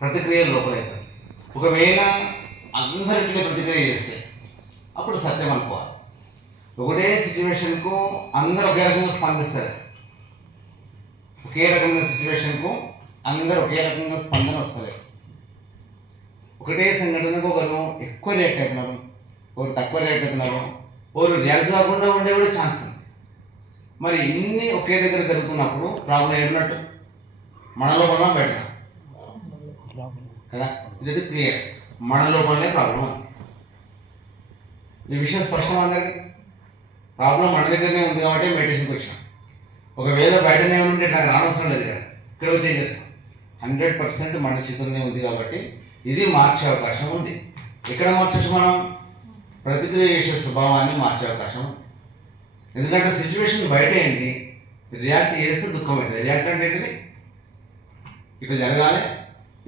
ప్రతిక్రియ లోపలవుతుంది. ఒకవేళ అందరికీ ప్రతిక్రియ చేస్తే అప్పుడు సత్యం అనుకోవాలి. ఒకటే సిచ్యువేషన్కు అందరూ ఒకే రకంగా స్పందిస్తారు. ఒకే రకమైన సిచ్యువేషన్కు అందరూ ఒకే రకంగా స్పందన వస్తుంది. ఒకటే సంఘటనకు ఒకరు ఎక్కువ రియాక్ట్ అవుతున్నారు, ఒకరు తక్కువ రియాక్ట్ అవుతున్నారు, ఒకరు రియాక్ట్ కాకుండా ఉండే కూడా ఛాన్స్ ఉంది. మరి ఇన్ని ఒకే దగ్గర జరుగుతున్నప్పుడు ప్రాబ్లం ఏడున్నట్టు మన లోపల బయట కదా, ఇది క్లియర్. మన లోపలనే ప్రాబ్లం ఉంది. ఈ విషయం స్పష్టం అందరికీ. ప్రాబ్లం మన దగ్గరనే ఉంది కాబట్టి మెడిటేషన్కి వచ్చాం. ఒకవేళ బయటనే ఉంటే నాకు రానవసరం లేదు కదా, ఇక్కడ వచ్చి ఏం చేస్తాం. 100% మన చేతుల్లోనే ఉంది కాబట్టి ఇది మార్చే అవకాశం ఉంది. ఎక్కడ మార్చచ్చు మనం? ప్రతిక్రియ చేసే స్వభావాన్ని మార్చే అవకాశం ఉంది. ఎందుకంటే సిచ్యువేషన్ బయట ఏంటి, రియాక్ట్ చేస్తే దుఃఖం అవుతుంది. రియాక్ట్ అంటే ఏంటిది? ఇటు జరగాలి,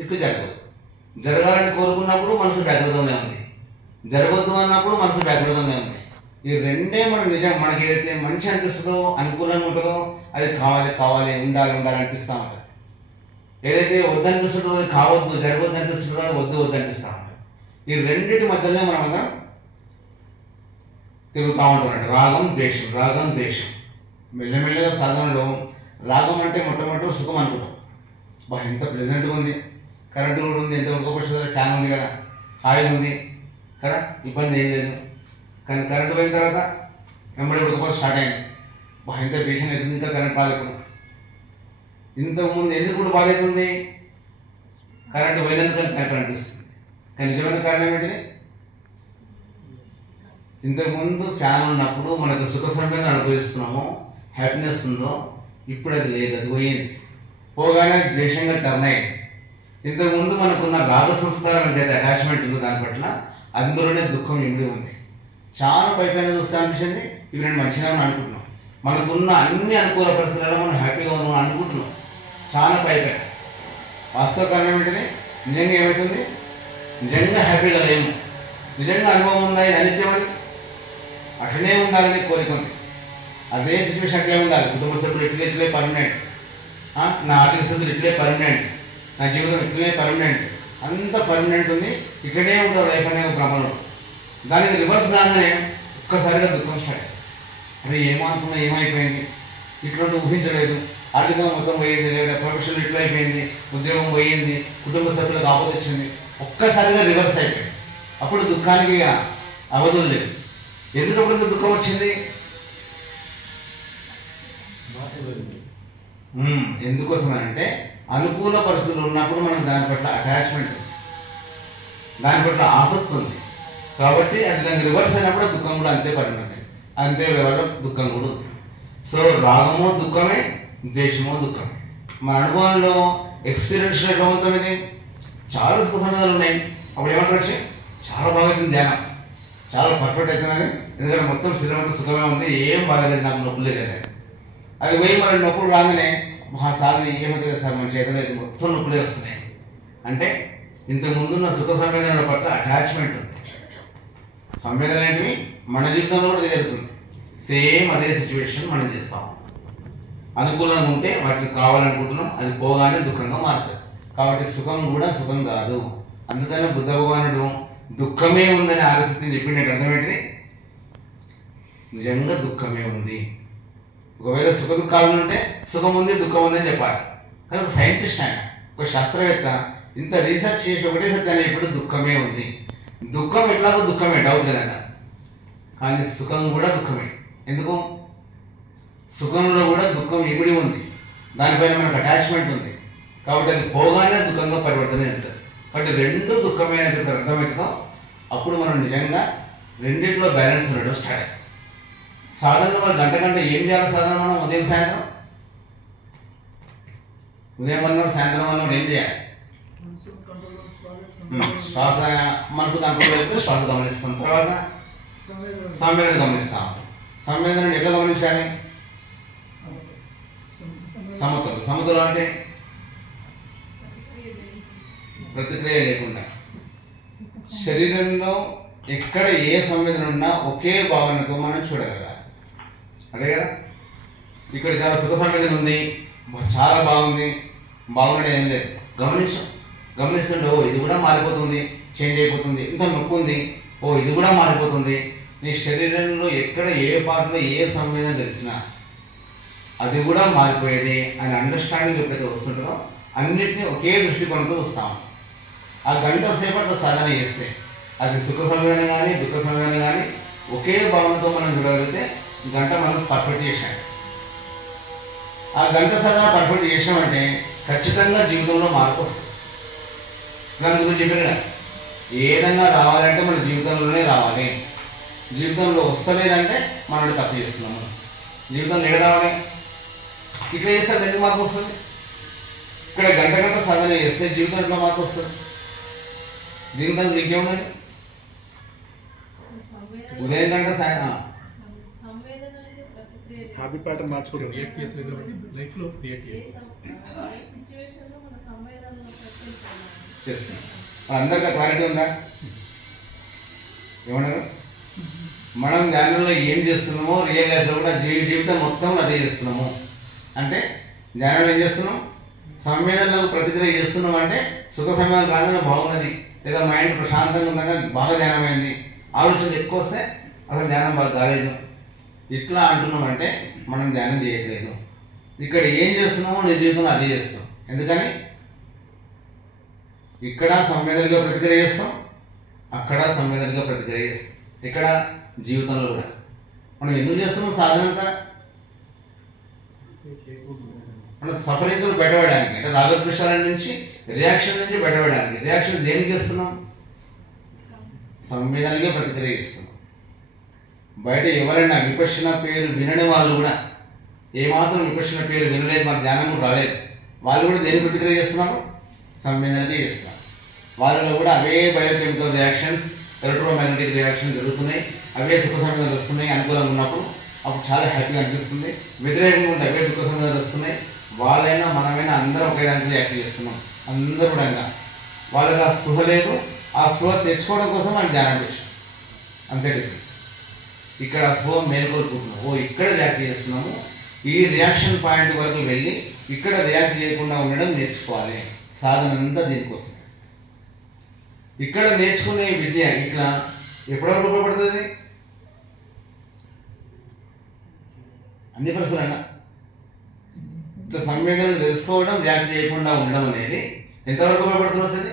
ఇటు జరగదు. జరగాలని కోరుకున్నప్పుడు మనసు జాగ్రత్తగానే ఉంది, జరగద్దు అన్నప్పుడు మనసు జాగ్రత్తగానే ఉంది. ఈ రెండే మన నిజం. మనకి ఏదైతే మంచి అనిపిస్తుందో, అనుకూలంగా ఉంటుందో అది కావాలి కావాలి ఉండాలి ఉండాలి అనిపిస్తూ ఉంటుంది. ఏదైతే వద్దనిపిస్తుందో అది కావద్దు, జరగవద్దు అనిపిస్తుందో అది వద్దు వద్దు అనిపిస్తూ ఉంటుంది. ఈ రెండింటి మధ్యలోనే మనం అందరం తిరుగుతూ ఉంటున్నాడు. రాగం ద్వేషం, రాగం ద్వేషం. మెల్లమెల్లగా సాధనలో రాగం అంటే మొట్టమొదటి సుఖం అనుకుంటాం. ఎంత ప్లెజెంట్గా ఉంది, కరెంటు కూడా ఉంది, ఎంత ఉడకపోతే ఫ్యాన్ ఉంది కదా, హాయిగా ఉంది కదా, ఇబ్బంది ఏం లేదు. కానీ కరెంటు పోయిన తర్వాత వెంబడి ఉడకపోతే స్టార్ట్ అయింది. ఎంత పేషెంట్ అవుతుంది, ఇంకా కరెంట్ బాధపడు. ఇంతకుముందు ఎందుకు కూడా బాధ అవుతుంది? కరెంటు పోయినందుకు నాకు అనిపిస్తుంది. కానీ నిజమైన కారణం ఏంటిది? ఇంతకుముందు ఫ్యాన్ ఉన్నప్పుడు మనకు సుఖ సంపేదన అనుభవిస్తున్నాము, హ్యాపీనెస్ ఉందో, ఇప్పుడు అది లేదు, అది పోయింది. పోగానే ద్వేషంగా టర్న్ అయ్యింది. ఇంతకుముందు మనకున్న రాగ సంస్కారం ఏదైతే అటాచ్మెంట్ ఉందో దాని పట్ల అందులోనే దుఃఖం ఇమిడి ఉంది. చాలా పైపైన చూస్తే అనిపించింది ఇవి నేను మంచిగా అనుకుంటున్నాం. మనకున్న అన్ని అనుకూల పరిస్థితులలో మనం హ్యాపీగా ఉన్నాం అనుకుంటున్నాం. చాలా పైపైన వాస్తవ కారణం ఏంటిది? నిజంగా ఏమవుతుంది? నిజంగా హ్యాపీగా లేము. నిజంగా అనుభవం ఉందా ఇది అనిత్యమని? అట్లనే ఉండాలని కోరిక ఉంది. అదే సిచ్యువేషన్ అట్లే ఉండాలి. కుటుంబ సభ్యులు ఇట్లే పర్మనెంట్, నా ఆర్థిక స్థితులు ఇట్లే పర్మనెంట్, నా జీవితం ఇట్లే పర్మనెంట్, అంత పర్మనెంట్ ఉంది. ఇట్లనే ఉంటుంది లైఫ్ అనే భ్రమలో. దానికి రివర్స్ కాగానే ఒక్కసారిగా దుఃఖం స్టార్ట్. అరే ఏమనుకున్నా, ఏమైపోయింది, ఇట్లాంటి ఊహించలేదు, ఆర్థికంగా మొత్తం పోయింది, లేదా ప్రొఫెషన్ ఇట్లా అయిపోయింది, ఉద్యోగం పోయింది, కుటుంబ సభ్యులకు ఆపద వచ్చింది, ఒక్కసారిగా రివర్స్ అయిపోయింది. అప్పుడు దుఃఖానికి అవధులు లేదు. ఎందుకప్పుడు దుఃఖం వచ్చింది? ఎందుకోసం అంటే అనుకూల పరిస్థితులు ఉన్నప్పుడు మనకు దాని పట్ల అటాచ్మెంట్, దాని పట్ల ఆసక్తి ఉంది కాబట్టి అది దానికి రివర్స్ అయినప్పుడు దుఃఖం కూడా అంతే పరిణతి, అంతే లెవెల్లో దుఃఖం కూడా ఉంది. సో రాగము దుఃఖమే, ద్వేషము దుఃఖమే. మన అనుభవంలో ఎక్స్పీరియన్స్ ఎట్లా అవుతాం? ఇది చాలా సుఖ సంబంధాలు ఉన్నాయి. అప్పుడు ఏమంటారు? చాలా బాగా అవుతుంది ధ్యానం, చాలా పర్ఫెక్ట్ అవుతున్నది, ఎందుకంటే మొత్తం శరీరం సుఖమే ఉంది, ఏం బాధలేదు, నాకు నొప్పులు లేదు. అది పోయి మన నొప్పులు రాగానే మా సాధన ఏమవుతుంది సార్, మన చేతలేదు, మొత్తం నొప్పులే వస్తున్నాయి. అంటే ఇంతకుముందున్న సుఖ సంవేదనల పట్ల అటాచ్మెంట్ ఉంది. సంవేదన ఏంటివి మన జీవితంలో కూడా జరుగుతుంది. సేమ్ అదే సిచ్యువేషన్ మనం చేస్తాం. అనుకూలంగా ఉంటే వాటిని కావాలనుకుంటున్నాం, అది పోగానే దుఃఖంగా మారుతుంది. కాబట్టి సుఖం కూడా సుఖం కాదు. అందుకనే బుద్ధ భగవానుడు దుఃఖమే ఉందని ఆలోచిస్తే చెప్పిండే అర్థమేంటిది? నిజంగా దుఃఖమే ఉంది. ఒకవేళ సుఖ దుఃఖాలు ఉంటే సుఖం ఉంది దుఃఖం ఉంది అని చెప్పాలి. కానీ ఒక సైంటిస్ట్ ఆయన, ఒక శాస్త్రవేత్త ఇంత రీసెర్చ్ చేసి ఒకటే సత్యాన్ని ఇప్పుడు దుఃఖమే ఉంది. దుఃఖం ఎట్లాగో దుఃఖమే, డౌట్ లేదన్న. కానీ సుఖం కూడా దుఃఖమే. ఎందుకు? సుఖంలో కూడా దుఃఖం ఇమిడి ఉంది, దానిపైన మనకు అటాచ్మెంట్ ఉంది. కాబట్టి అది పోగానే దుఃఖంగా పరివర్తన చెందుతుంది. కాబట్టి రెండు దుఃఖమే అనేది ఇప్పుడు అర్థమవుతుందో అప్పుడు మనం నిజంగా రెండింటిలో బ్యాలెన్స్ ఉండడం స్టార్ట్ అవుతుంది. సాధనలో మనం గంట ఏం చేయాలి? సాధన మనం ఉదయం సాయంత్రం, ఉదయం అన్నాడు సాయంత్రం అన్నాడు ఏం చేయాలి? శ్వాస మనసు కంట్రోల్ అయితే శ్వాస గమనిస్తాం, తర్వాత సంవేదన గమనిస్తాం. సంవేదనను ఎట్లా గమనించాలి? సమతులు. సమతులు అంటే ప్రతిక్రియ లేకుండా శరీరంలో ఎక్కడ ఏ సంవేదన ఉన్నా ఒకే భావనతో మనం చూడగలగాలి. అదే కదా, ఇక్కడ చాలా సుఖ సంవేదన ఉంది, చాలా బాగుంది, బాగుండే ఏం లేదు, గమనించాం. గమనిస్తుంటే ఓ ఇది కూడా మారిపోతుంది, చేంజ్ అయిపోతుంది, ఇంత నొప్పి ఉంది, ఓ ఇది కూడా మారిపోతుంది. నీ శరీరంలో ఎక్కడ ఏ పార్ట్లో ఏ సంవేదన తెలిసినా అది కూడా మారిపోయేది అని అండర్స్టాండింగ్ ఎప్పుడైతే వస్తుంటుందో అన్నిటినీ ఒకే దృష్టికోణంతో చూస్తాము. ఆ గంట సేపట్లో సాధన చేస్తే అది సుఖ సంవేదన కానీ దుఃఖ సంవేదన కానీ ఒకే భావనతో మనం చూడగలిగితే గంట మనం పర్ఫెక్ట్ చేసాం. ఆ గంట సాధన పర్ఫెక్ట్ చేసామంటే ఖచ్చితంగా జీవితంలో మార్పు వస్తుంది. దాని గురించి చెప్పిన ఏదైనా రావాలంటే మన జీవితంలోనే రావాలి. జీవితంలో వస్తలేదంటే మనం తప్పు చేస్తున్నాము. జీవితంలో ఏడ రావాలి, ఇట్లా చేస్తే ఎందుకు మార్పు వస్తుంది? ఇక్కడ గంట గంట సాధన చేస్తే జీవితం ఎట్లా మార్పు వస్తుంది? జీవితం నీకేముందండి? ఉదయం గంట హ్యాబిట్ ప్యాటర్న్ మార్చుకోవడం చేస్తున్నాం. అందరికీ క్లారిటీ ఉందా? ఏమన్నారు? మనం ధ్యానంలో ఏం చేస్తున్నామో రియల్ లైఫ్లో కూడా జీవితం మొత్తం అదే చేస్తున్నాము. అంటే ధ్యానంలో ఏం చేస్తున్నాం? సంవేదనలకు ప్రతిక్రియ చేస్తున్నాం. అంటే సుఖ సంవేదన రాగానే బాగున్నది, లేదా మైండ్ ప్రశాంతంగా ఉండగా బాగా ధ్యానమైంది, ఆలోచనలు ఎక్కువ వస్తే అసలు ధ్యానం బాగా కాలేదు, ఇట్లా అంటున్నామంటే మనం ధ్యానం చేయట్లేదు. ఇక్కడ ఏం చేస్తున్నామో నీ జీవితంలో అదే చేస్తాం. ఎందుకని ఇక్కడ సంవేదనగా ప్రతిక్రియ చేస్తాం, అక్కడ సంవేదనగా ప్రతిక్రియ చేస్తాం. ఇక్కడ జీవితంలో కూడా మనం ఎందుకు చేస్తున్నాం సాధన అంతా? మనం సఫరింగ్ బయటపడడానికి, అంటే రాగద్వేషాల నుంచి రియాక్షన్ నుంచి బయటపడడానికి. రియాక్షన్ దేనికి చేస్తున్నాం? సంవేదనగా ప్రతిక్రియ చేస్తున్నాం. బయట ఎవరైనా విపక్షణ పేరు వినని వాళ్ళు కూడా, ఏమాత్రం విపక్షణ పేరు వినలేదు, మన ధ్యానం రాలేదు, వాళ్ళు కూడా దేని ప్రతిక్రియ చేస్తున్నారు? సంవేదనగా చేస్తున్నారు. వాళ్ళలో కూడా అవే బయోకెమికల్ రియాక్షన్స్, ఎలక్ట్రోమాగ్నెటిక్ రియాక్షన్ జరుగుతున్నాయి. అవే సుఖ సంవేదనలు వస్తున్నాయి. అనుకూలంగా ఉన్నప్పుడు అప్పుడు చాలా హ్యాపీగా అనిపిస్తుంది. వ్యతిరేకంగా ఉంటే అవే దుఃఖ సంవేదనలు వస్తున్నాయి. వాళ్ళైనా మనమైనా అందరం ఒకే దానికి రియాక్ట్ చేస్తున్నాం. అందరూ కూడా వాళ్ళకి ఆ స్పృహ లేదు. ఆ స్పృహ తెచ్చుకోవడం కోసం మనం ధ్యానం చేస్తాం. అంతే. ఇక్కడ స్పృహ మేల్కొల్పుతున్నాం. ఓ ఇక్కడ రియాక్ట్ చేస్తున్నాము, ఈ రియాక్షన్ పాయింట్ వరకు వెళ్ళి ఇక్కడ రియాక్ట్ చేయకుండా ఉండడం నేర్చుకోవాలి. సాధన అంతా దీనికోసం. ఇక్కడ నేర్చుకునే విద్య ఇట్లా ఎప్పటివరకు ఉపయోగపడుతుంది? అన్ని పరిస్థితులైనా ఇట్లా సంవేదనలు తెలుసుకోవడం, రియాక్ట్ చేయకుండా ఉండడం అనేది ఎంతవరకు ఉపయోగపడుతుంది?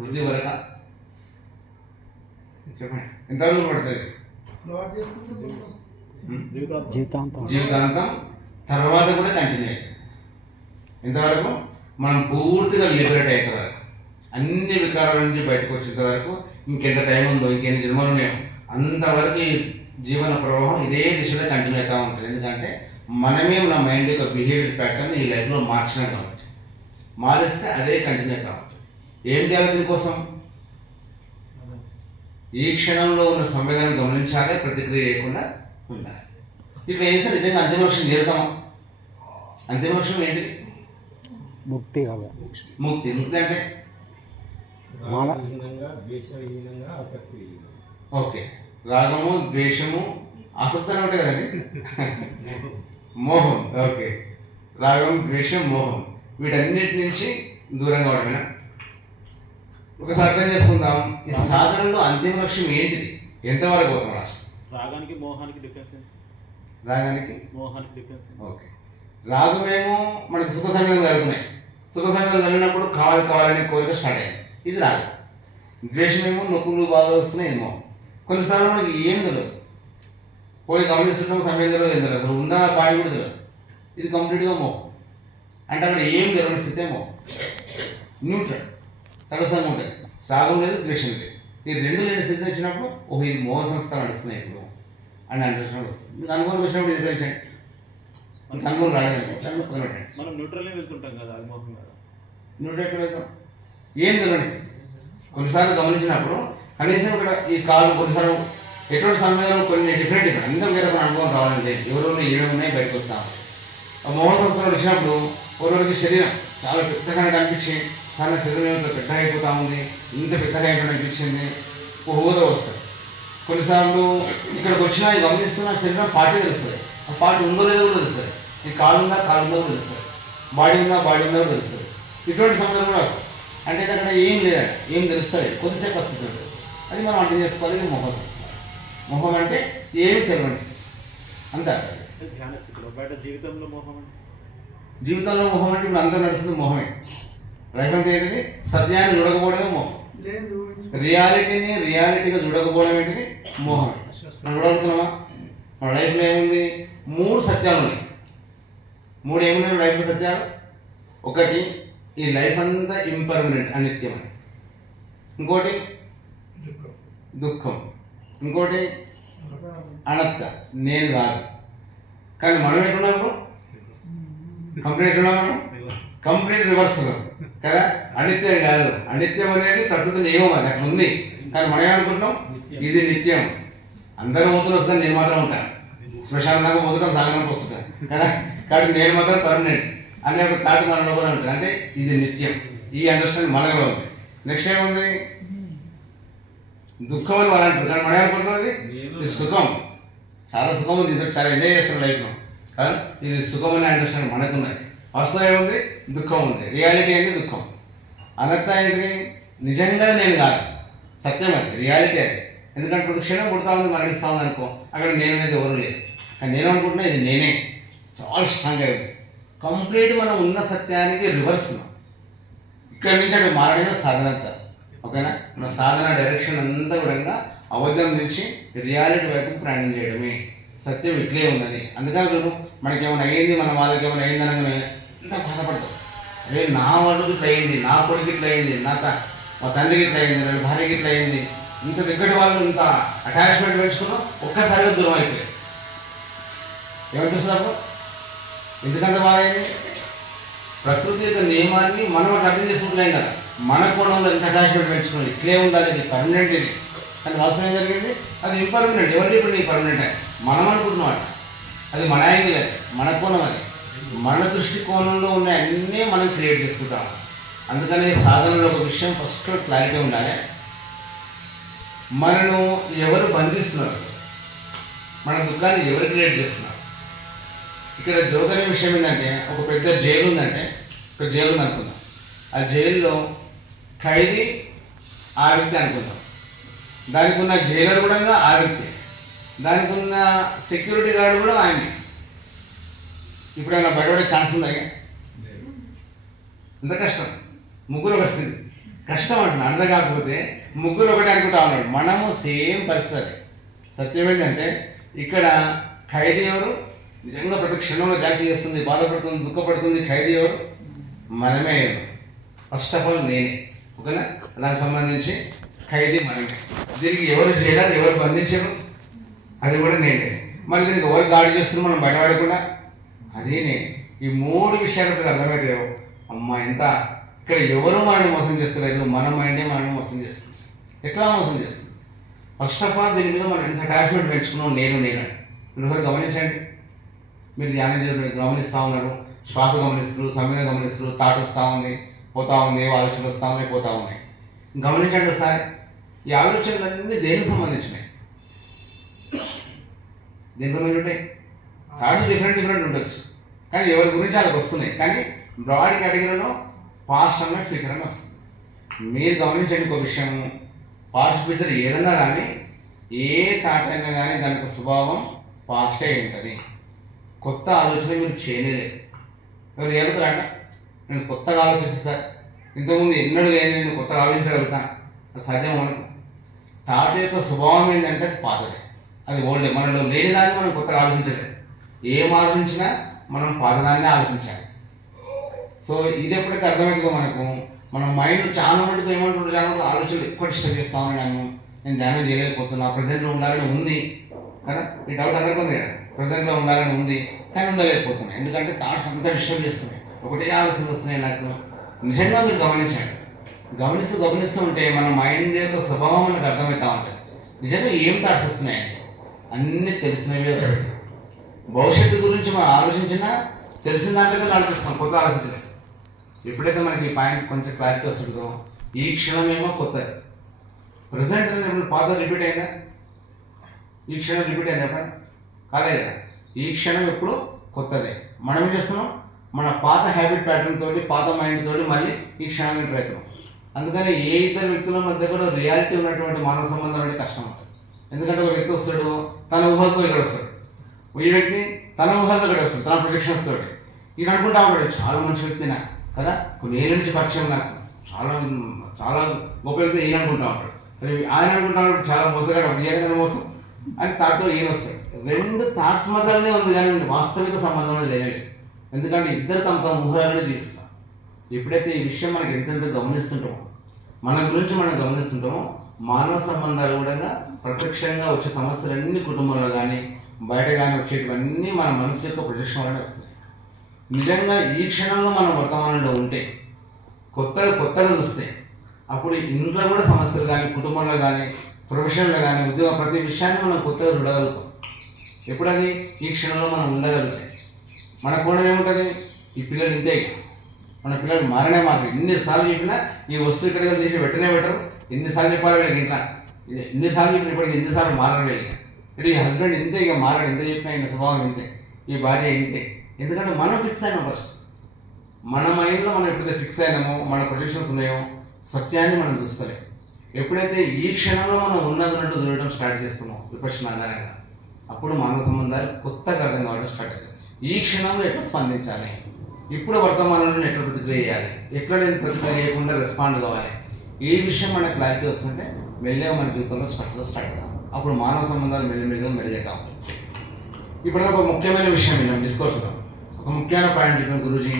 వృద్ధి వరక చెప్పండి, ఎంతవరకు పడుతుంది? జీవితాంతం తర్వాత కూడా కంటిన్యూ అవుతుంది. ఎంతవరకు? మనం పూర్తిగా లిబరేట్ అయ్యేంత వరకు, అన్ని వికారాల నుంచి బయటకు వచ్చేంత వరకు, ఇంకెంత టైం ఉందో, ఇంకెన్ని జన్మలు ఉన్నాయో అంతవరకు ఈ జీవన ప్రవాహం ఇదే దిశలో కంటిన్యూ అవుతూ ఉంటుంది. ఎందుకంటే మనమే మన మైండ్ యొక్క బిహేవియర్ ప్యాటర్న్ ఈ లైఫ్లో మార్చినాం కాబట్టి. మారిస్తే అదే కంటిన్యూ అవుతూ ఉంటుంది. ఏం చేయాలి దీనికోసం? ఈ క్షణంలో ఉన్న సంవేదనను గమనించాలి, ప్రతిక్రియ చేయకుండా ఉండాలి. ఇట్లా చేస్తే నిజంగా అంతిమ లక్ష్యం చేరుతామా? అంతిమ లక్ష్యం ఏంటిది? ముక్తి. ముక్తి. ముక్తి అంటే ఓకే, రాగము, ద్వేషము, ఆసక్తి అని ఉంటాయి కదండి. మోహం. ఓకే, రాగం, ద్వేషం, మోహం, వీటన్నిటి నుంచి దూరంగా ఉండమేనా? ఒకసారి అర్థం చేసుకుందాం. ఈ సాధనలో అంతిమ లక్ష్యం ఏంటిది? ఎంతవరకు పోతాం రాష్ట్రం? రాగానికి మోహానికి డిఫరెన్స్. రాగానికి మోహానికి డిఫరెన్స్. ఓకే, రాగమేమో మనకి సుఖ సంవేదనలు కలుగుతున్నాయి. సుఖ సంవేదనలు కలిగినప్పుడు కావాలి కావాలనే కోరిక స్టార్ట్ అయింది, ఇది రాగం. ద్వేషమేమో నొప్పులు బాగా వస్తున్నాయి. ఏమో కొన్నిసార్లు మనకి ఏం తెలియదు, పోయి గమనిస్తుంటాం, సమయం తెలియదు, ఏం తెలియదు, ఉందా బాడీ కూడా తెలియదు. ఇది కంప్లీట్గా మోహం. అంటే అక్కడ ఏం తెలియని స్థితి ఏమో న్యూట్రల్, తటస్థంగా ఉంటుంది. సాగం లేదు, ద్వేషం లేదు. ఈ రెండు లేని స్థితి వచ్చినప్పుడు ఓహో ఇది మోహ సంస్కారం నడుస్తున్నాయి ఇప్పుడు అని అంటున్నప్పుడు వస్తుంది. మీకు అనుభవం వచ్చినప్పుడు ఎదురించండి, మీకు అనుభవం రాలేదండి, మనం న్యూట్రల్నే వెళ్తుంటాం కదా, అది మోహం కదా. న్యూట్రల్ ఎక్కడ వెళ్తాం? ఏం తెలియని స్థితి. కొన్నిసార్లు గమనించినప్పుడు కనీసం ఇక్కడ ఈ కాలు కొన్నిసార్లు ఎటువంటి సమయంలో కొన్ని డిఫరెంట్ అందరం వేరే అనుభవం రావాలంటే ఎవరెవరు ఏమేమి ఉన్నాయి బయటకు వస్తాం. మోహ సంస్కారం వచ్చినప్పుడు ఒకరికి శరీరం చాలా పెద్దగా కనిపించి చాలా శరీరం ఇంత పెద్దగా అయిపోతూ ఉంది, ఇంత పెద్దగా అయిపోయిన అనిపించింది, ఒక హోదా వస్తుంది. కొన్నిసార్లు ఇక్కడికి వచ్చినా గమనిస్తున్న శరీరం పార్టీ తెలుస్తుంది, ఆ పార్టీ ఉందో లేదో కూడా తెలుస్తుంది. ఈ కాలు ఉందా కాలు ఉందో కూడా తెలుస్తుంది. బాడీ ఉందో తెలుస్తుంది. ఇటువంటి సందర్భం కూడా వస్తుంది. అంటే అక్కడ ఏం లేదండి, ఏం తెలుస్తుంది, కొద్దిసేపు వస్తుంది. అది మనం అర్థం చేసుకోవాలి. ఇది మొహం సంస్కారం. మొహం అంటే ఏమి తెలియని అంతే. ధ్యాన స్థితిలో బయట జీవితంలో మోహం అంటే జీవితంలో మొహం అంటే ఇప్పుడు అందరూ నడుస్తుంది మొహమే. లైఫ్ అంతా ఏంటిది? సత్యాన్ని చూడకపోవడమే మొహం. రియాలిటీగా చూడకపోవడం ఏంటిది? మోహం. మనం చూడగలుగుతున్నామా? మన లైఫ్లో ఏముంది? 3 సత్యాలు ఉన్నాయి. 3 ఏమున్నాయి లైఫ్లో సత్యాలు? ఒకటి, ఈ లైఫ్ అంతా ఇంపర్మనెంట్, అనిత్యం అని. ఇంకోటి దుఃఖం. ఇంకోటి అనత్త, నేను కాదు. కానీ మనం ఎట్లున్నాము? కంప్లీట్ ఉన్నాం. మనం కంప్లీట్ రివర్స్ కదా. అనిత్యం కాదు. అనిత్యం అనేది ప్రకృతి నియమం, అది అక్కడ ఉంది. కానీ మనం ఏమనుకుంటున్నాం? ఇది నిత్యం. అందరూ పోతున్న వస్తాను, నేను మాత్రం ఉంటాను. శ్మశానం దాకా పోతుంటాం, సాగడానికి వస్తుంటాను కదా. కాబట్టి నేను మాత్రం పర్మనెంట్ అనే ఒక థాట్ మన లోపల ఉంటుంది. అంటే ఇది నిత్యం. ఈ అండర్స్టాండింగ్ మనలో ఉంది. నెక్స్ట్ ఏముంది? దుఃఖం అని వాళ్ళు అంటారు. కానీ మనం ఏమనుకుంటున్నది? ఇది సుఖం, చాలా సుఖం ఉంది, ఇది చాలా ఎంజాయ్ చేస్తాం లైఫ్లో కదా. ఇది సుఖం అనే అండర్స్టాండింగ్ మనకున్నది. వాస్తవం ఏముంది? దుఃఖం ఉంది. రియాలిటీ అనేది దుఃఖం. అనర్థ ఏంటిది? నిజంగా నేను కాదు, సత్యం అది, రియాలిటీ అది. ఎందుకంటే ప్రతి క్షణం పుడతా ఉంది, మరణిస్తూ ఉంది అనుకో, అక్కడ నేను అనేది ఎవరు లేదు. కానీ నేను అనుకుంటున్నా ఇది నేనే, చాలా స్ట్రాంగ్గా ఉంది. కంప్లీట్ మనం ఉన్న సత్యానికి రివర్స్ ఉన్నాం. ఇక్కడి నుంచి అక్కడ మారడమే సాధన అంతా. ఓకేనా? మన సాధన డైరెక్షన్ అంతా కూడా అబద్ధం నుంచి రియాలిటీ వైపు ప్రయాణం చేయడమే. సత్యం ఇట్లే ఉన్నది. అందుకని చూడు, మనకి ఏమైనా అయ్యింది, మన వాళ్ళకి ఏమైనా అయింది అనగానే ఎంత బాధపడతాం. అరే నా వాళ్ళకి ఇట్లా అయింది, నా కొడుకు ఇట్లా అయింది, మా తండ్రికి ఇట్లా అయింది, నా భార్యకి ఇట్లా అయింది. ఇంత దగ్గర వాళ్ళు ఇంత అటాచ్మెంట్ పెంచుకున్నాం, ఒక్కసారిగా దూరం అయిపోయాయి. ఏమనిపిస్తుంది అప్పుడు? ఎందుకంత బాధ అయింది? ప్రకృతి యొక్క నియమాన్ని మనం అర్థం చేసుకుంటున్నాం కదా. మన కోణంలో ఎంత అటాచ్మెంట్ పెంచుకున్నాం, ఇట్లే ఉండాలి, ఇది పర్మనెంట్ ఇది. కానీ వాస్తవం ఏం జరిగింది? అది ఇంపర్మనెంట్. ఎవరు ఇప్పుడు నీకు పర్మనెంట్ అని మనం అనుకుంటున్నాం. అది మన యాంగిల్, అది మన కోణం, అది మన దృష్టి కోణంలో ఉన్న అన్నీ మనం క్రియేట్ చేసుకుంటాం. అందుకని సాధనలో ఒక విషయం ఫస్ట్ క్లారిటీ ఉండాలి. మనను ఎవరు బంధిస్తున్నారు? మన దుఃఖాన్ని ఎవరు క్రియేట్ చేస్తున్నారు? ఇక్కడ జోకనే విషయం ఏంటంటే, ఒక పెద్ద జైలు ఉందంటే, ఒక జైలు ఉంది అనుకుందాం. ఆ జైల్లో ఖైదీ ఆ వ్యక్తి అనుకుందాం. దానికి ఉన్న జైలర్ కూడా ఆ వ్యక్తి, దానికి ఉన్న సెక్యూరిటీ గార్డు కూడా ఆయనే. ఇప్పుడు ఏమైనా బయటపడే ఛాన్స్ ఉందా? ఎంత కష్టం. ముగ్గురు ఒకటి కష్టం అంటున్నా. అర్థం కాకపోతే ముగ్గురు ఒకటి అనుకుంటా ఉన్నాడు. మనము సేమ్ పరిస్థితి. సత్యం ఏంటంటే, ఇక్కడ ఖైదీ ఎవరు? నిజంగా ప్రతి క్షణంలో రియాక్ట్ చేస్తుంది, బాధపడుతుంది, దుఃఖపడుతుంది. ఖైదీ ఎవరు? మనమే. ఫస్ట్ ఆఫ్ ఆల్ నేనే. ఓకేనా? దానికి సంబంధించి ఖైదీ మనమే. దీనికి ఎవరు చేయడానికి, ఎవరు బంధించారు? అది కూడా నేనే. మరి దీనికి ఎవరు గాడి చేస్తున్నారు మనం బయటపడకుండా? అదే నేను. ఈ 3 విషయాలు అర్థమైతే అమ్మ ఎంత ఇక్కడ ఎవరు మనల్ని మోసం చేస్తలేరు, మన మైండే మనల్ని మోసం చేస్తుంది. ఎట్లా మోసం చేస్తుంది? ఫస్ట్ ఆఫ్ ఆల్ దీని మీద మనం ఎంత అటాచ్మెంట్ పెంచుకున్నాం, నేనని. ఒకసారి గమనించండి. మీరు ధ్యానం చేసి గమనిస్తూ ఉన్నారు, శ్వాస గమనిస్తారు, సమయం గమనిస్తారు, థాట్ వస్తూ ఉంది, పోతూ ఉంది, ఆలోచనలు వస్తూ ఉన్నాయి, పోతూ ఉన్నాయి. గమనించండి ఒకసారి. ఈ ఆలోచనలన్నీ దేనికి సంబంధించినాయి? దేనికి సంబంధించి ఉంటాయి? థాట్స్ డిఫరెంట్ ఉండొచ్చు, కానీ ఎవరి గురించి వాళ్ళకి వస్తున్నాయి. కానీ బ్రాడ్ కేటగిరీలో పాస్ట్ అన్న ఫ్యూచర్ అని వస్తుంది. మీరు గమనించండి ఒక విషయం, పాస్ట్ ఫ్యూచర్ ఏదన్నా కానీ, ఏ థాట్ అయినా కానీ దానికి స్వభావం పాస్టే ఉంటుంది. కొత్త ఆలోచన మీరు చేయలేదు. ఎవరు ఏలుతారంట? నేను కొత్తగా ఆలోచిస్తాను సార్, ఇంతకుముందు ఎన్నడూ లేని నేను కొత్తగా ఆలోచించగలుగుతాను, అది సాధ్యం మనకు. థాట్ యొక్క స్వభావం ఏంటంటే అది పాతదే, అది ఓల్డే. మనలో లేని దాన్ని మనం కొత్తగా ఆలోచించలేదు. ఏం ఆలోచించినా మనం పాతదాన్నే ఆలోచించాలి. సో ఇది ఎప్పుడైతే అర్థమవుతుందో మనకు, మన మైండ్ చాలా మటుకు ఏమంటుంటే, చాలా మటుకు ఆలోచనలు ఎక్కువ డిస్టర్బ్ చేస్తా ఉన్నాను, నేను ధ్యానం చేయలేకపోతున్నా, ప్రజెంట్లో ఉండాలని ఉంది కదా. ఈ డౌట్ అందరికీ ఉంది కదా, ప్రజెంట్లో ఉండాలని ఉంది కానీ ఉండలేకపోతున్నాయి. ఎందుకంటే థాట్స్ అంతా డిస్టర్బ్ చేస్తున్నాయి, ఒకటే ఆలోచనలు వస్తున్నాయి నాకు. నిజంగా మీరు గమనించండి. గమనిస్తూ ఉంటే మన మైండ్ యొక్క స్వభావం మనకు అర్థమవుతూ ఉంటుంది. నిజంగా ఏం థాట్స్ వస్తున్నాయండి? అన్నీ తెలిసినవే వస్తాయి. భవిష్యత్తు గురించి మనం ఆలోచించినా తెలిసిన దాంట్లో ఆలోచిస్తాం, కొత్త ఆలోచించలేదు. ఎప్పుడైతే మనకి ఈ పాయింట్ కొంచెం క్లారిటీ వస్తుందో, ఈ క్షణమేమో కొత్తది. ప్రజెంట్ అనేది ఎప్పుడు పాత రిపీట్ అయిందా? ఈ క్షణం రిపీట్ అయింది ఎప్పుడైనా? కాలేదు కదా. ఈ క్షణం ఎప్పుడు కొత్తదే. మనం ఏం చేస్తున్నాం? మన పాత హ్యాబిట్ ప్యాటర్న్ తోటి పాత మైండ్ తోటి మళ్ళీ ఈ క్షణాన్ని ప్రయత్నం. అందుకని ఏ ఇద్దరు వ్యక్తుల మధ్య కూడా రియాలిటీ ఉన్నటువంటి మానవ సంబంధం అంటే కష్టం ఉంటుంది. ఎందుకంటే ఒక వ్యక్తి వస్తాడు తన ఊహలతో ఇక్కడ వస్తాడు, ఈ వ్యక్తి తన ఊహలతో ఇక్కడ వస్తాడు, తన ప్రొజెక్షన్స్ తోటి. ఈయన అనుకుంటా ఉంటాడు చాలా మంచి వ్యక్తి నాకు కదా, కొన్ని ఏళ్ళ నుంచి పరిచయం నాకు, చాలా చాలా గొప్ప వ్యక్తి ఈయన అనుకుంటా ఉంటాడు. ఆయన అనుకుంటా ఉంటాడు చాలా మోసగాడు, అప్పుడు చేయడం మోసం అని తాటతో ఈయన వస్తాయి. రెండు థాట్స్ మధ్యలోనే ఉంది కానీ వాస్తవిక సంబంధం అనేది లేదు. ఎందుకంటే ఇద్దరు తమ తమ ఊహలనే జీవిస్తారు. ఎప్పుడైతే ఈ విషయం మనకి ఎంతెంత గమనిస్తుంటామో, మన గురించి మనం గమనిస్తుంటామో, మానవ సంబంధాలు కూడా ప్రత్యక్షంగా వచ్చే సమస్యలన్నీ కుటుంబంలో కానీ బయట కానీ వచ్చేటివన్నీ మన మనసు యొక్క ప్రొజెక్షన్ వల్లనే వస్తాయి. నిజంగా ఈ క్షణంలో మనం వర్తమానంలో ఉంటే, కొత్తగా చూస్తే, అప్పుడు ఇంట్లో కూడా సమస్యలు కానీ కుటుంబంలో కానీ ప్రొఫెషన్లో కానీ ఉద్యోగం ప్రతి విషయాన్ని మనం కొత్తగా చూడగలుగుతాం. ఎప్పుడది ఈ క్షణంలో మనం ఉండగలిగితే. మన కోణం ఏముంటుంది, ఈ పిల్లలు ఇంతే, మన పిల్లలు మారనే మారు. ఎన్నిసార్లు చెప్పినా ఈ వస్తువు ఇక్కడికి తీసి వెంటనే పెట్టరు. ఎన్నిసార్లు చెప్పాలి వీళ్ళకి ఇంట్లో, ఎన్నిసార్లు చెప్పిన ఇప్పటికి ఎన్నిసార్లు మారడం వెళ్ళి. ఇటు ఈ హస్బెండ్ ఇంతే, ఇక మారాడు, ఎంత చెప్పినా ఆయన స్వభావం ఇంతే, ఈ భార్య ఇంతే. ఎందుకంటే మనం ఫిక్స్ అయినాం ఫస్ట్. మన మైండ్లో మనం ఎప్పుడైతే ఫిక్స్ అయినామో, మన ప్రొజెక్షన్స్ ఉన్నాయో, సత్యాన్ని మనం చూస్తలేం. ఎప్పుడైతే ఈ క్షణంలో మనం ఉన్నట్టు చూడడం స్టార్ట్ చేస్తామో విపక్షణ ఆధారంగా, అప్పుడు మానవ సంబంధాలు కొత్తగా అర్థం కావడం స్టార్ట్ అవుతాయి. ఈ క్షణంలో ఎట్లా స్పందించాలి, ఇప్పుడు వర్తమానంలో ఎట్లా ప్రతిక్రియ చేయాలి, ఎట్లా నేను ప్రతిక్రియ చేయకుండా రెస్పాండ్ కావాలి, ఈ విషయం మనకు క్లారిటీ వస్తుంటే మెల్లగా మన జీవితంలో స్పష్టత స్టార్ట్ అవుతాం. అప్పుడు మానవ సంబంధాలు మెల్లమెల్లగా మెరుగవుతా ఉంటాయి. ఇప్పుడు ఒక ముఖ్యమైన విషయం విన్నాం డిస్కోర్స్లో, ఒక ముఖ్యమైన పాయింట్ చెప్పిన గురూజీ,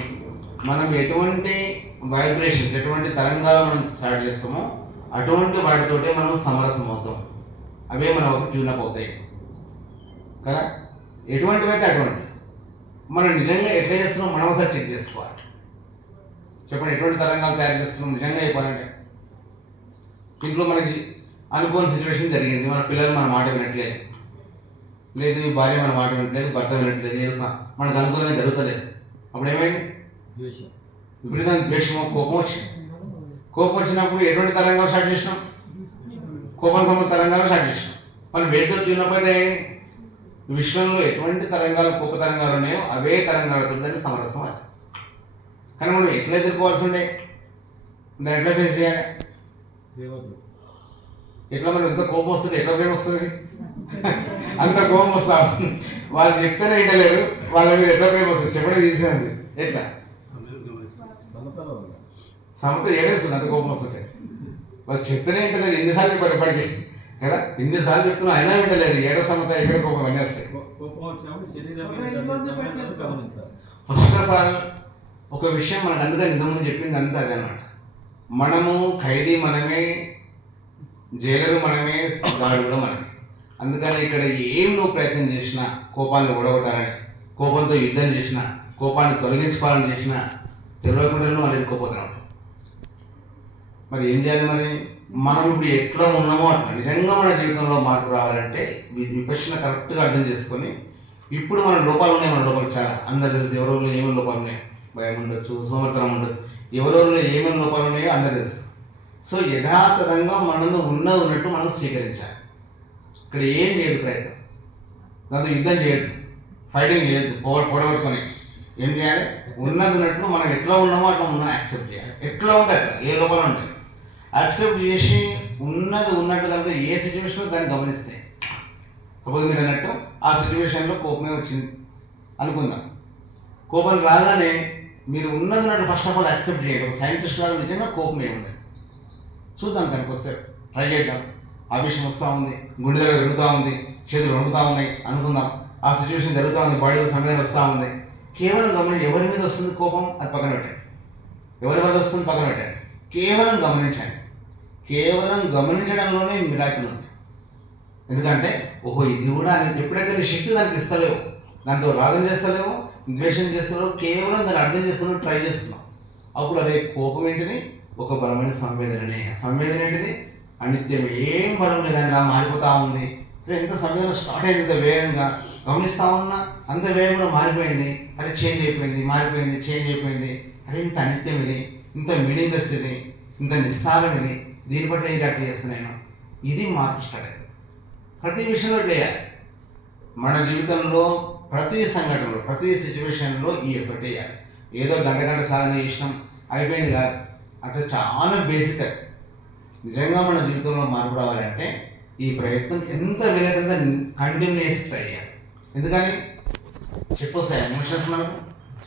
మనం ఎటువంటి వైబ్రేషన్స్, ఎటువంటి తరంగాలు మనం స్టార్ట్ చేస్తామో అటువంటి వాటితోటే మనం సమరసం అవుతాం. అవే మన ఒక ట్యూనప్ అవుతాయి కదా. ఎటువంటివి అయితే అటువంటి మనం నిజంగా ఎట్లా చేస్తున్నాం మనం ఒకసారి చెక్ చేసుకోవాలి. చెప్పండి, ఎటువంటి తరంగాలు తయారు చేస్తున్నాం నిజంగా చెప్పాలంటే. ఇంట్లో మనకి అనుకోని సిచ్యువేషన్ జరిగింది, మన పిల్లలు మన మాట వినట్లేదు, లేదు భార్య మన మాట వినట్లేదు, భర్త వినట్లేదు, ఏదో మనకు అనుకోని జరుగుతలేదు. అప్పుడు ఏమైంది, విపరీతమైన ద్వేషమో కోపం వచ్చింది. కోపం వచ్చినప్పుడు ఎటువంటి తరంగాలు స్టార్ట్ చేసినాం, కోపం సంబంధ తరంగాలు స్టార్ట్ చేసినాం. మనం వేడితో ట్యూనపోతే విశ్వంలో ఎటువంటి తరంగాలు కోప తరంగాలు ఉన్నాయో అవే తరంగాలతో దాన్ని సమరసం అది. కానీ మనం ఎట్లా ఎదుర్కోవాల్సి ఉండే, దాన్ని ఎట్లా ఫేస్ చేయాలి, ఎట్లా మనం ఎంత కోపం వస్తుంది, ఎట్లా ప్రేమ వస్తుంది, అంత కోపం వస్తా, వాళ్ళు చెప్తేనే వింటలేరు, వాళ్ళ మీద ఎట్లా ప్రేమ వస్తుంది చెప్పడం ఈజీ ఉంది. ఎట్లా సమత ఏడేస్తుంది, అంత కోపం వస్తుంది. వాళ్ళు చెప్తేనే వింటలేరు, ఎన్నిసార్లు చెప్పారు ఇప్పటికీ కదా, ఎన్నిసార్లు చెప్తున్నా అయినా వింటలేరు. ఏడో సమత ఎక్కడ కోపం అన్నీ వస్తాయి. ఫస్ట్ ఆఫ్ ఆల్ ఒక విషయం మనకు అందుకని ఇంతకుముందు చెప్పింది అంతా అదనమాట. మనము ఖైదీ మనమే, జైలరు మనమే, గాడు కూడా మనమే. అందుకని ఇక్కడ ఏం నువ్వు ప్రయత్నం చేసినా, కోపాన్ని ఓడగొట్టాలని, కోపంతో యుద్ధం చేసినా, కోపాన్ని తొలగించుకోవాలని చేసినా తెలియకుండా మనం ఎదుర్కోపోతున్నాం. మరి ఏం చేయాలి, మరి మనం ఇప్పుడు ఎట్లా ఉన్నామో అట్లా నిజంగా మన జీవితంలో మార్పు రావాలంటే విపక్షణ కరెక్ట్గా అర్థం చేసుకొని, ఇప్పుడు మన లోపాలు ఉన్నాయి, మన లోపాలు చాలా అందరు తెలుసు. ఎవరెవరిలో ఏమేమి లోపాలు ఉన్నాయో, భయం ఉండొచ్చు, సోమర్తనం ఉండొచ్చు, ఎవరెవరిలో ఏమేమి లోపాలు ఉన్నాయో అందరు తెలుసు. సో యథాతథంగా మనలో ఉన్నట్టు మనం స్వీకరించాలి. ఇక్కడ ఏం చేయదు ప్రయత్నం, దాంతో యుద్ధం చేయొద్దు, ఫైటింగ్ చేయొద్దు, పొడగొట్టుకొని ఏం చేయాలి, ఉన్నట్టు మనం ఎట్లా ఉన్నామో అట్లా ఉన్నా యాక్సెప్ట్ చేయాలి. ఎట్లా ఉంటే అట్లా, ఏ లోపల ఉంటాయి యాక్సెప్ట్ చేసి ఉన్నట్టు కనుక ఏ సిచ్యువేషన్లో దాన్ని గమనిస్తే, సపోజ్ మీరు అన్నట్టు ఆ సిచ్యువేషన్లో కోపమే వచ్చింది అనుకుందాం. కోపం రాగానే మీరు ఉన్నట్టు ఫస్ట్ ఆఫ్ ఆల్ యాక్సెప్ట్ చేయండి. ఒక సైంటిస్ట్ లాగా నిజంగా కోపం ఏముంది చూద్దాం, దానికి వస్తే ట్రై చేద్దాం. ఆవేశం వస్తూ ఉంది, గుండె దగ్గర పెరుగుతూ ఉంది, చేతులు వణుకుతూ ఉన్నాయి అనుకుందాం. ఆ సిచ్యువేషన్ జరుగుతూ ఉంది, బాడీలో సంవేదన వస్తూ ఉంది. కేవలం గమనించి ఎవరి మీద వస్తుంది కోపం అది పక్కన పెట్టండి, ఎవరి వల్ల వస్తుంది పక్కన పెట్టండి, కేవలం గమనించండి. కేవలం గమనించడంలోనే మిరాకిల్ ఉంది. ఎందుకంటే ఓహో ఇది కూడా అనేది ఎప్పుడైతే నీ శక్తి దానికి ఇస్తలేవు, దాంతో రాగం చేస్తలేవు, ద్వేషం చేస్తలేవు, కేవలం దాన్ని అర్థం చేసుకుని ట్రై చేస్తున్నావు. అప్పుడు అదే కోపం ఏంటిది, ఒక బలమైన సంవేదననే. సంవేదన ఏంటిది, అనిత్యం, ఏం బలం లేదని ఇలా మారిపోతూ ఉంది. ఎంత సంవేదన స్టార్ట్ అయింది, ఇంత వేగంగా గమనిస్తూ ఉన్నా అంత వేగంగా మారిపోయింది. అరే చేంజ్ అయిపోయింది, మారిపోయింది, చేంజ్ అయిపోయింది. అరే ఇంత అనిత్యం ఇది, ఇంత మీనింగ్లెస్ ఇది, ఇంత నిస్సారం ఇది, దీని పట్ల రియాక్ట్ చేస్తున్నాను. ఇది మార్పు స్టార్ట్ అయింది. ప్రతి విషయంలో చేయాలి. మన జీవితంలో ప్రతి సంఘటనలో, ప్రతి సిచ్యువేషన్లో ఈ ఎఫర్ట్ చేయాలి. ఏదో గంట సాధన చేసినాం అయిపోయింది కాదు. అట్లా చాలా బేసిక్ అది. నిజంగా మన జీవితంలో మార్పు రావాలంటే ఈ ప్రయత్నం ఎంత వీలైతే కంటిన్యూస్ ట్రై చేయాలి. ఎందుకని చెప్పొస్తాయి ఎమోషన్స్ మనకు